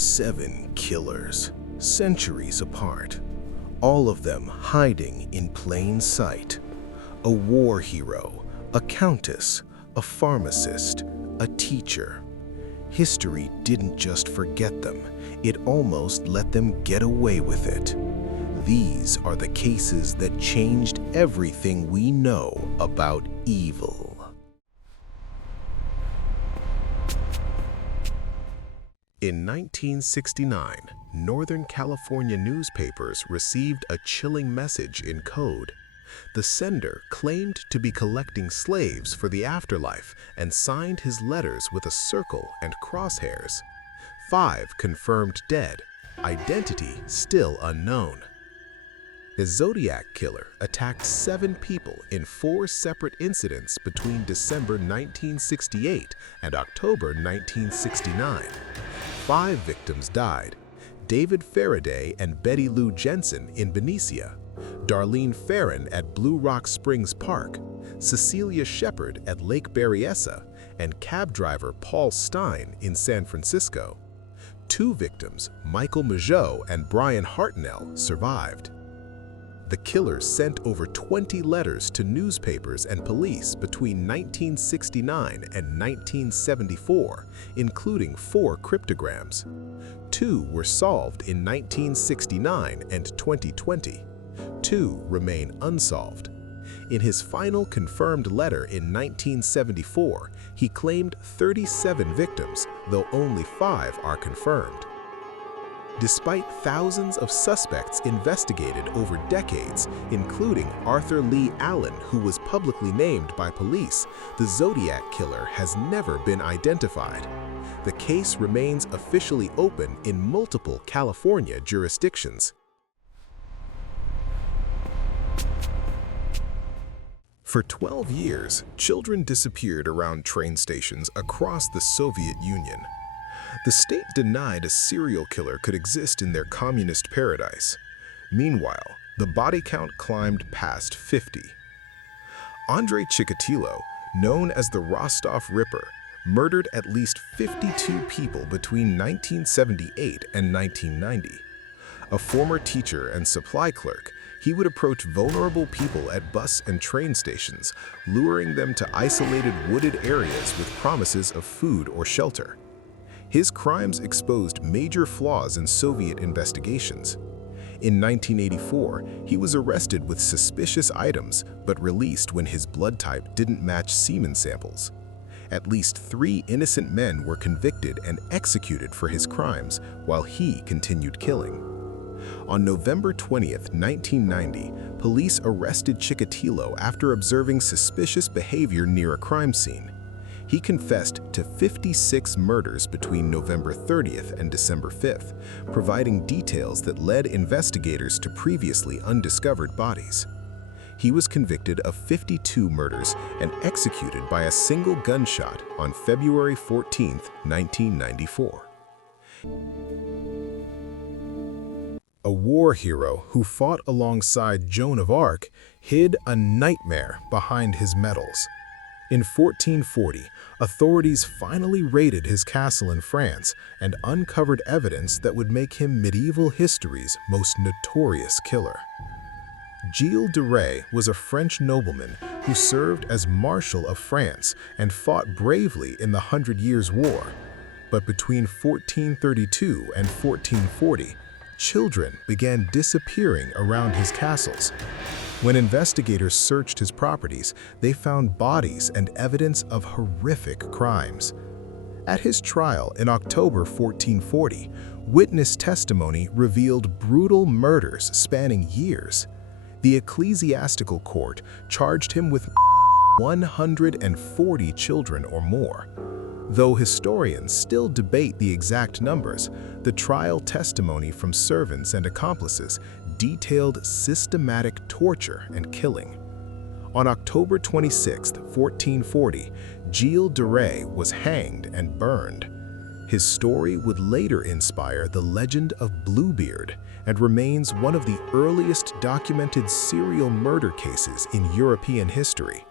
7 killers, centuries apart, all of them hiding in plain sight. A war hero, a countess, a pharmacist, a teacher. History didn't just forget them, it almost let them get away with it. These are the cases that changed everything we know about evil. In 1969, Northern California newspapers received a chilling message in code. The sender claimed to be collecting slaves for the afterlife and signed his letters with a circle and crosshairs. 5 confirmed dead, identity still unknown. The Zodiac killer attacked 7 people in 4 separate incidents between December 1968 and October 1969. 5 victims died: David Faraday and Betty Lou Jensen in Benicia, Darlene Ferrin at Blue Rock Springs Park, Cecilia Shepard at Lake Berryessa, and cab driver Paul Stein in San Francisco. 2 victims, Michael Mageau and Brian Hartnell, survived. The killers sent over 20 letters to newspapers and police between 1969 and 1974, including 4 cryptograms. 2 were solved in 1969 and 2020. 2 remain unsolved. In his final confirmed letter in 1974, he claimed 37 victims, though only 5 are confirmed. Despite thousands of suspects investigated over decades, including Arthur Lee Allen, who was publicly named by police, the Zodiac killer has never been identified. The case remains officially open in multiple California jurisdictions. For 12 years, children disappeared around train stations across the Soviet Union. The state denied a serial killer could exist in their communist paradise. Meanwhile, the body count climbed past 50. Andrei Chikatilo, known as the Rostov Ripper, murdered at least 52 people between 1978 and 1990. A former teacher and supply clerk, he would approach vulnerable people at bus and train stations, luring them to isolated wooded areas with promises of food or shelter. His crimes exposed major flaws in Soviet investigations. In 1984, he was arrested with suspicious items but released when his blood type didn't match semen samples. At least 3 innocent men were convicted and executed for his crimes, while he continued killing. On November 20, 1990, police arrested Chikatilo after observing suspicious behavior near a crime scene. He confessed to 56 murders between November 30th and December 5th, providing details that led investigators to previously undiscovered bodies. He was convicted of 52 murders and executed by a single gunshot on February 14, 1994. A war hero who fought alongside Joan of Arc hid a nightmare behind his medals. In 1440, authorities finally raided his castle in France and uncovered evidence that would make him medieval history's most notorious killer. Gilles de Rais was a French nobleman who served as Marshal of France and fought bravely in the Hundred Years' War. But between 1432 and 1440, children began disappearing around his castles. When investigators searched his properties, they found bodies and evidence of horrific crimes. At his trial in October 1440, witness testimony revealed brutal murders spanning years. The ecclesiastical court charged him with 140 children or more. Though historians still debate the exact numbers, the trial testimony from servants and accomplices detailed systematic torture and killing. On October 26, 1440, Gilles de Rais was hanged and burned. His story would later inspire the legend of Bluebeard and remains one of the earliest documented serial murder cases in European history.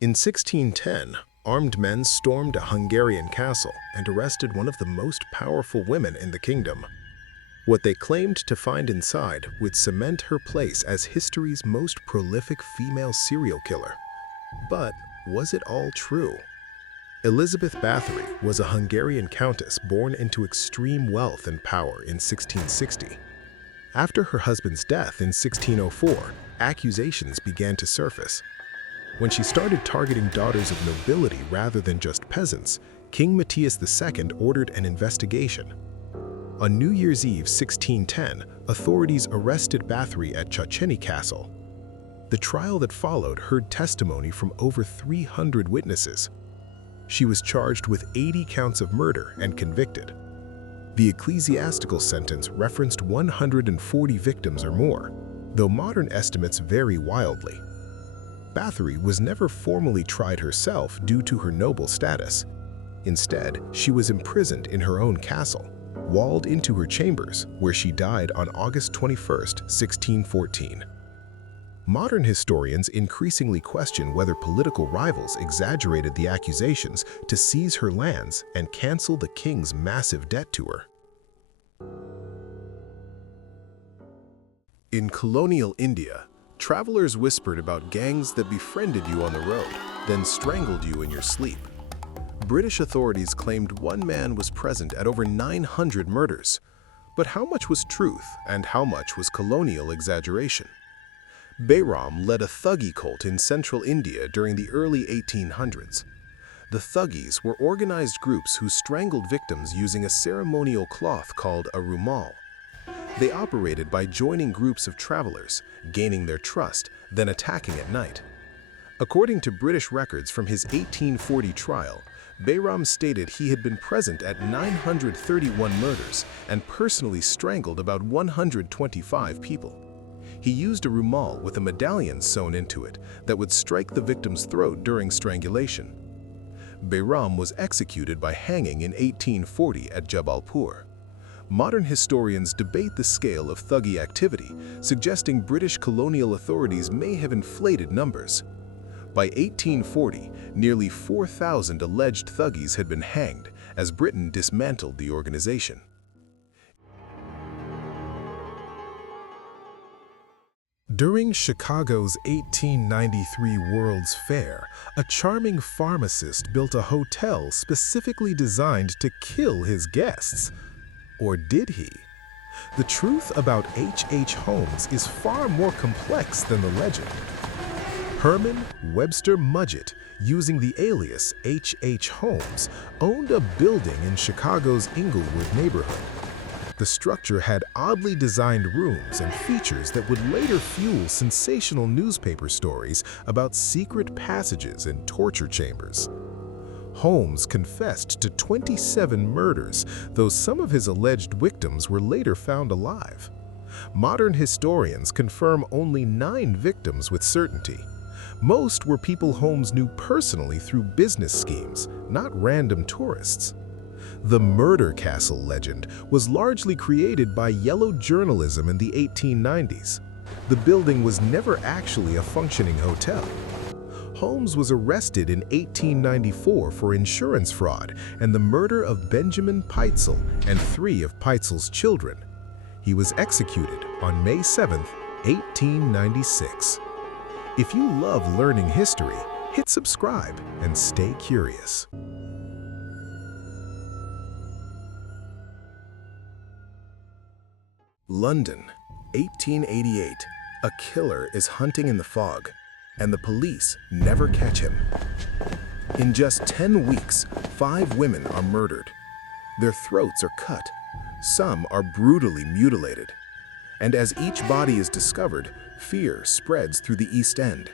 In 1610, Armed men stormed a Hungarian castle and arrested one of the most powerful women in the kingdom. What they claimed to find inside would cement her place as history's most prolific female serial killer. But was it all true? Elizabeth Bathory was a Hungarian countess born into extreme wealth and power in 1660. After her husband's death in 1604, accusations began to surface. When she started targeting daughters of nobility rather than just peasants, King Matthias II ordered an investigation. On New Year's Eve 1610, authorities arrested Bathory at Czeceny Castle. The trial that followed heard testimony from over 300 witnesses. She was charged with 80 counts of murder and convicted. The ecclesiastical sentence referenced 140 victims or more, though modern estimates vary wildly. Bathory was never formally tried herself due to her noble status. Instead, she was imprisoned in her own castle, walled into her chambers, where she died on August 21, 1614. Modern historians increasingly question whether political rivals exaggerated the accusations to seize her lands and cancel the king's massive debt to her. In colonial India, travelers whispered about gangs that befriended you on the road, then strangled you in your sleep. British authorities claimed one man was present at over 900 murders. But how much was truth and how much was colonial exaggeration? Bayram led a Thuggee cult in central India during the early 1800s. The Thuggees were organized groups who strangled victims using a ceremonial cloth called a rumal. They operated by joining groups of travelers, gaining their trust, then attacking at night. According to British records from his 1840 trial, Bayram stated he had been present at 931 murders and personally strangled about 125 people. He used a rumal with a medallion sewn into it that would strike the victim's throat during strangulation. Bayram was executed by hanging in 1840 at Jabalpur. Modern historians debate the scale of Thuggee activity, suggesting British colonial authorities may have inflated numbers. By 1840, nearly 4,000 alleged Thuggees had been hanged as Britain dismantled the organization. During Chicago's 1893 World's Fair, a charming pharmacist built a hotel specifically designed to kill his guests. Or did he? The truth about H.H. Holmes is far more complex than the legend. Herman Webster Mudgett, using the alias H.H. Holmes, owned a building in Chicago's Inglewood neighborhood. The structure had oddly designed rooms and features that would later fuel sensational newspaper stories about secret passages and torture chambers. Holmes confessed to 27 murders, though some of his alleged victims were later found alive. Modern historians confirm only 9 victims with certainty. Most were people Holmes knew personally through business schemes, not random tourists. The Murder Castle legend was largely created by yellow journalism in the 1890s. The building was never actually a functioning hotel. Holmes was arrested in 1894 for insurance fraud and the murder of Benjamin Pitezel and 3 of Pitezel's children. He was executed on May 7, 1896. If you love learning history, hit subscribe and stay curious. London, 1888. A killer is hunting in the fog, and the police never catch him. In just 10 weeks, 5 women are murdered. Their throats are cut. Some are brutally mutilated. And as each body is discovered, fear spreads through the East End.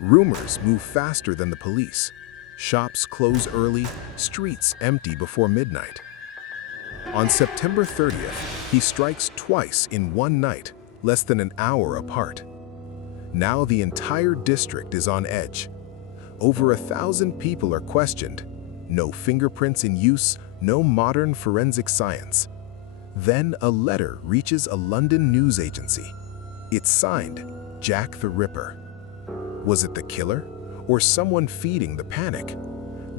Rumors move faster than the police. Shops close early, streets empty before midnight. On September 30th, he strikes twice in one night, less than an hour apart. Now the entire district is on edge. Over 1,000 people are questioned. No fingerprints in use, no modern forensic science. Then a letter reaches a London news agency. It's signed, Jack the Ripper. Was it the killer? or someone feeding the panic.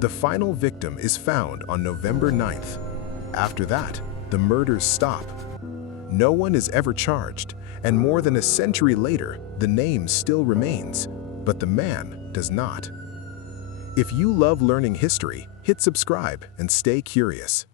The final victim is found on November 9th. After that, the murders stop. No one is ever charged, and more than a century later, the name still remains, but the man does not. If you love learning history, hit subscribe and stay curious.